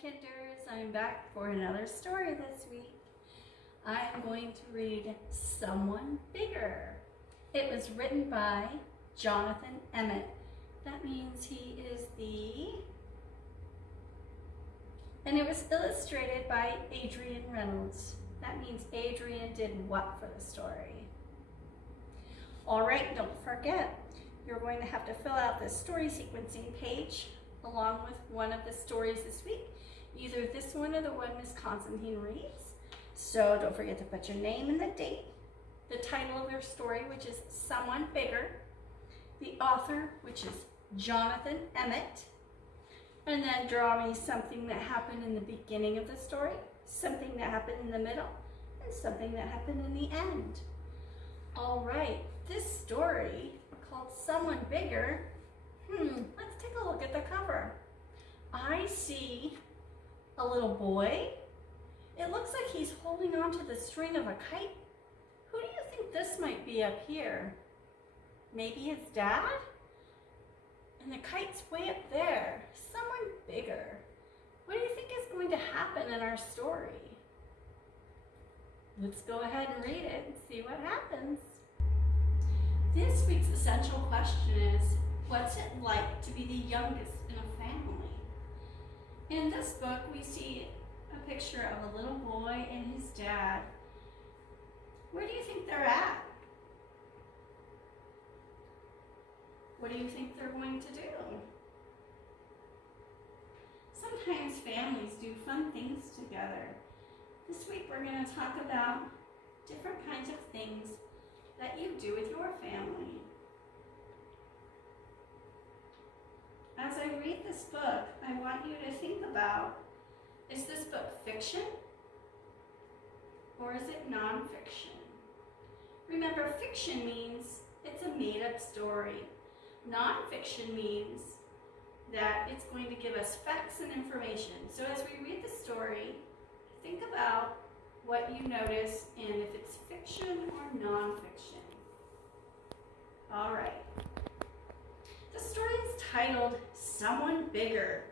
Kinders, I'm back for another story this week. I'm going to read Someone Bigger. It was written by Jonathan Emmett. That means he is and it was illustrated by Adrian Reynolds. That means Adrian did what for the story? All right, don't forget, you're going to have to fill out this story sequencing page along with one of the stories this week, either this one or the one Miss Constantine reads. So don't forget to put your name and the date, the title of your story, which is Someone Bigger, the author, which is Jonathan Emmett, and then draw me something that happened in the beginning of the story, something that happened in the middle, and something that happened in the end. All right, this story called Someone Bigger, let's take a look at the cover. I see a little boy. It looks like he's holding on to the string of a kite. Who do you think this might be up here? Maybe his dad? And the kite's way up there. Someone bigger. What do you think is going to happen in our story? Let's go ahead and read it and see what happens. This week's essential question is, what's it like to be the youngest in a family? In this book, we see a picture of a little boy and his dad. Where do you think they're at? What do you think they're going to do? Sometimes families do fun things together. This week we're going to talk about different kinds of things that you do with your family. As I read this book, I want you to think about, is this book fiction or is it nonfiction? Remember, fiction means it's a made-up story. Nonfiction means that it's going to give us facts and information. So as we read the story, think about what you notice and if it's fiction or nonfiction. All right. The story is titled Someone Bigger.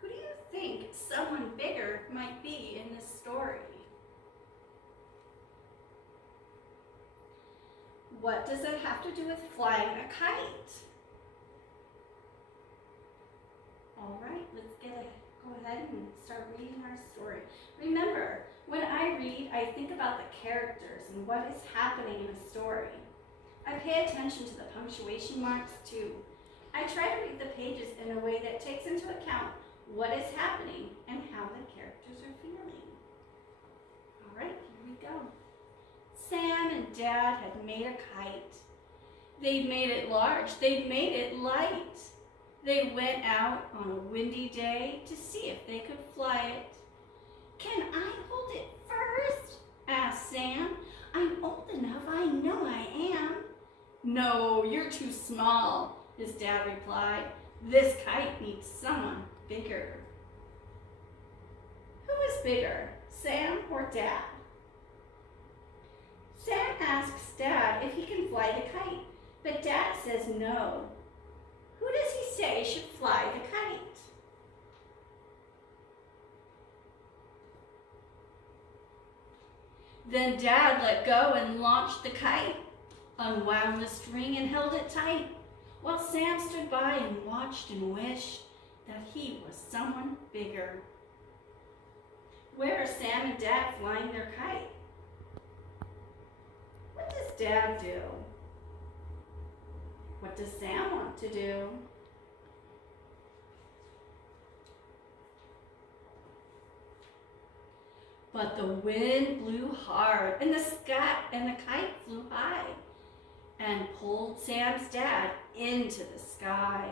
Who do you think someone bigger might be in this story? What does it have to do with flying a kite? All right, let's go ahead and start reading our story. Remember, when I read, I think about the characters and what is happening in the story. I pay attention to the punctuation marks too. I try to read the pages in a way that takes into account what is happening and how the characters are feeling. All right, here we go. Sam and Dad had made a kite. They'd made it large. They'd made it light. They went out on a windy day to see if they could fly it. "Can I hold it first?" asked Sam. "I'm old enough, I know I am." "No, you're too small," his dad replied. "This kite needs someone bigger." Who is bigger, Sam or Dad? Sam asks Dad if he can fly the kite, but Dad says no. Who does he say should fly the kite? Then Dad let go and launched the kite, unwound the string and held it tight, while Sam stood by and watched and wished that he was someone bigger. Where are Sam and Dad flying their kite? What does Dad do? What does Sam want to do? But the wind blew hard and the kite flew high and pulled Sam's dad into the sky.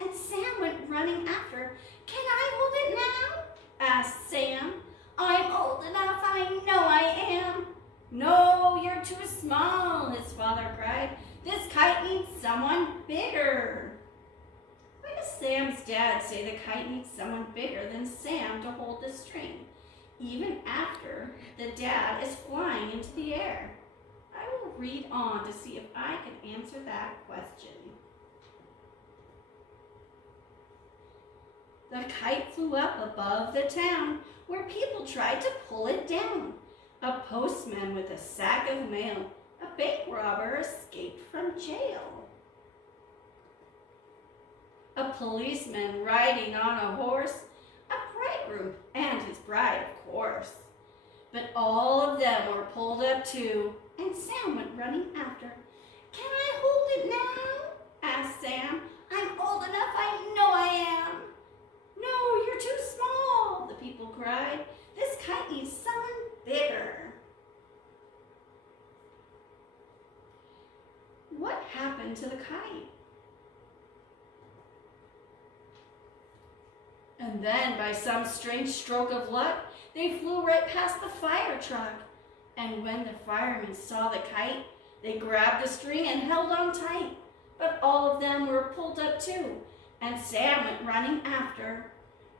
And Sam went running after. "Can I hold it now?" asked Sam. "I'm old enough, I know I am." "No, you're too small," his father cried. "This kite needs someone bigger." Why does Sam's dad say the kite needs someone bigger than Sam to hold the string, even after the dad is flying into the air? I will read on to see if I can answer that question. The kite flew up above the town where people tried to pull it down. A postman with a sack of mail, a bank robber escaped from jail. A policeman riding on a horse, a bridegroom and his bride, of course. But all of them were pulled up too, and Sam went running after. "Can I hold it now?" asked Sam. "I'm old enough, I know I am." "No, you're too small," the people cried. "This kite needs someone bigger." What happened to the kite? And then, by some strange stroke of luck, they flew right past the fire truck. And when the firemen saw the kite, they grabbed the string and held on tight. But all of them were pulled up too, and Sam went running after.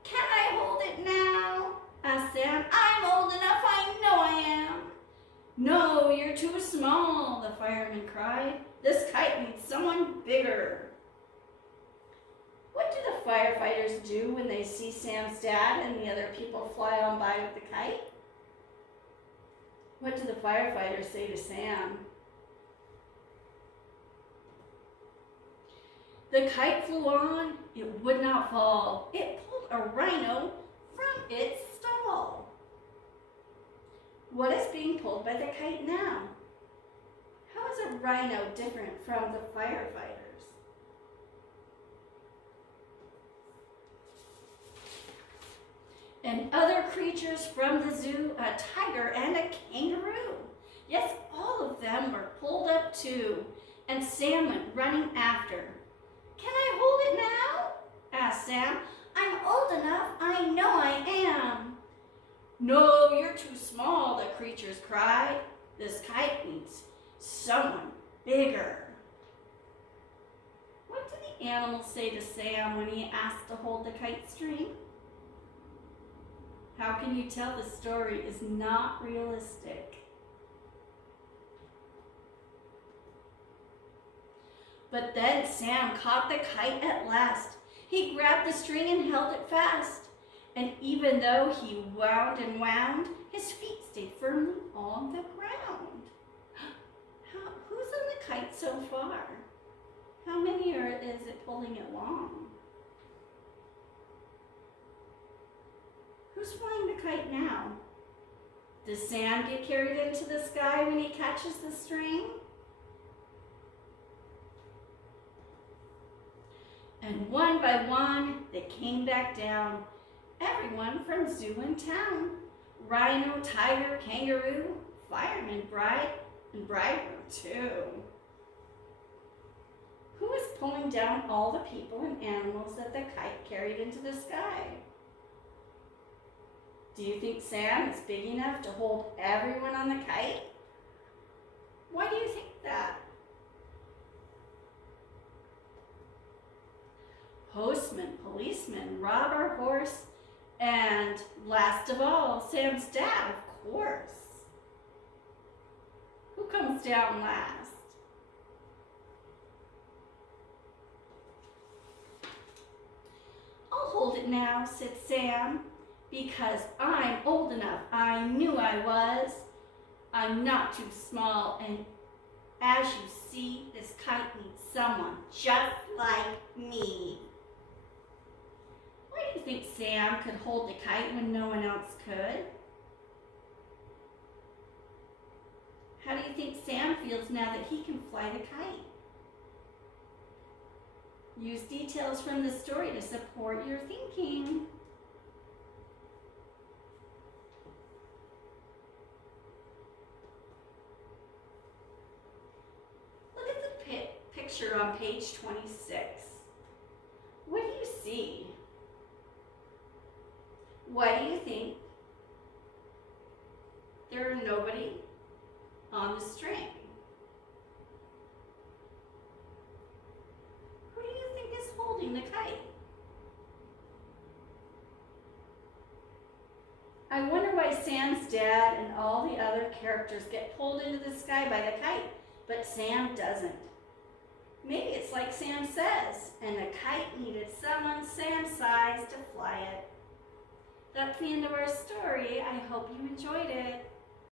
"Can I hold it now?" asked Sam. "I'm old enough, I know I am." "No, you're too small," the firemen cried. "This kite needs someone bigger." What do the firefighters do when they see Sam's dad and the other people fly on by with the kite? What do the firefighters say to Sam? The kite flew on, it would not fall. It pulled a rhino from its stall. What is being pulled by the kite now? How is a rhino different from the firefighters? And other creatures from the zoo, a tiger and a kangaroo. Yes, all of them were pulled up too, and Sam went running after. "Can I hold it now?" asked Sam. "I'm old enough, I know I am." "No, you're too small," the creatures cried. "This kite needs someone bigger." What did the animals say to Sam when he asked to hold the kite string? How can you tell the story is not realistic? But then Sam caught the kite at last. He grabbed the string and held it fast. And even though he wound and wound, his feet stayed firmly on the ground. Who's on the kite so far? How many is it pulling along? Who's flying the kite now? Does Sam get carried into the sky when he catches the string? And one by one, they came back down. Everyone from zoo and town. Rhino, tiger, kangaroo, fireman, bride, and bridegroom too. Who is pulling down all the people and animals that the kite carried into the sky? Do you think Sam is big enough to hold everyone on the kite? Why do you think that? Postman, policeman, robber, horse, and last of all, Sam's dad, of course. Who comes down last? "I'll hold it now," said Sam. "Because I'm old enough, I knew I was. I'm not too small, and as you see, this kite needs someone just like me." Why do you think Sam could hold the kite when no one else could? How do you think Sam feels now that he can fly the kite? Use details from the story to support your thinking. Picture on page 26. What do you see? Why do you think there are nobody on the string? Who do you think is holding the kite? I wonder why Sam's dad and all the other characters get pulled into the sky by the kite, but Sam doesn't. Maybe it's like Sam says, and the kite needed someone Sam's size to fly it. That's the end of our story. I hope you enjoyed it.